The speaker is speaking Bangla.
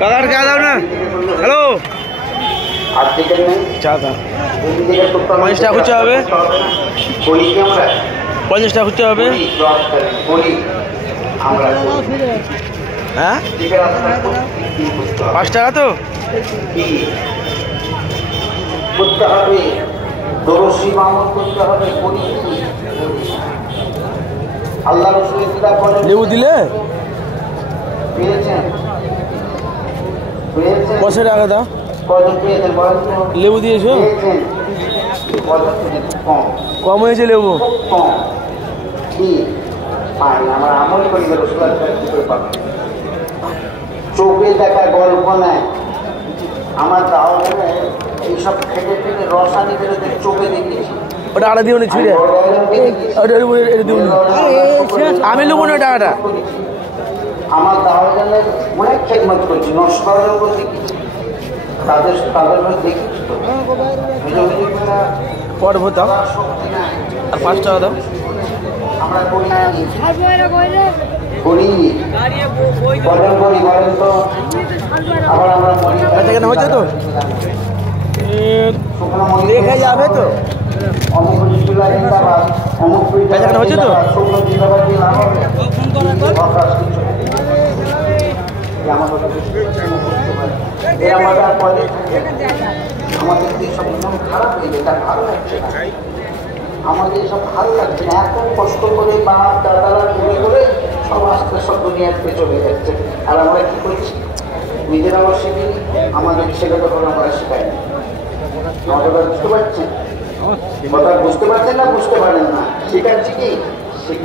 কাকার চা দাও না। হ্যালো, চা দাও। 50 টাকা খুঁজতে হবে, 50 টাকা খুঁজতে হবে। হ্যাঁ 5 টাকা তো করতে হবে, দরশী মামল করতে হবে। আল্লাহ রাসূল এটা বলেন। লেবু দিলে পেয়েছেন? কত টাকা দাও? কত পেয়েছেন বলেন তো? লেবু দিয়েছো? পেয়েছেন কত? কম। কম হয়েছে লেবু? কম কি পাই না, আমরা আমল করি রাসূলের কাছে কি করে পাবো? চোখে দেখা গল্প নাই। আমার দাওয়াতে এইসব খেতে খেতে রসানি বেরোতে চোখে দেখিয়েছি। ওটা আড়া দিও নি ছিঁড়ে, আমি নেবো না টাকাটা। আমার দাওয়াতের অনেক খেদমত করছি, নস্করের উপর দেখেছি, তাদের দেখেছি তো পর দাও আর 5 টাকা দাও। আমরা করি বলেন তো। আবার আমরা এখানে হয়েছে তো দেখে যাবে তো হচ্ছে তো। আমাদের সব মন খারাপ হয়ে যায়, তার ভালো লাগছে না। আমাদের সব ভালো লাগছে না, এত কষ্ট করে বাপ দাদারা করে সব আস্তে সব দুনিয়াতে চলে যাচ্ছে। আর আমরা কি করছি? নিজেরাও শিখি, আমাদের ছেলেটা করে আমরা শেখাইনি। আমাদের বুঝতে পারছেন? কথা বুঝতে পারছেন না বুঝতে পারেন না? শেখাচ্ছি কি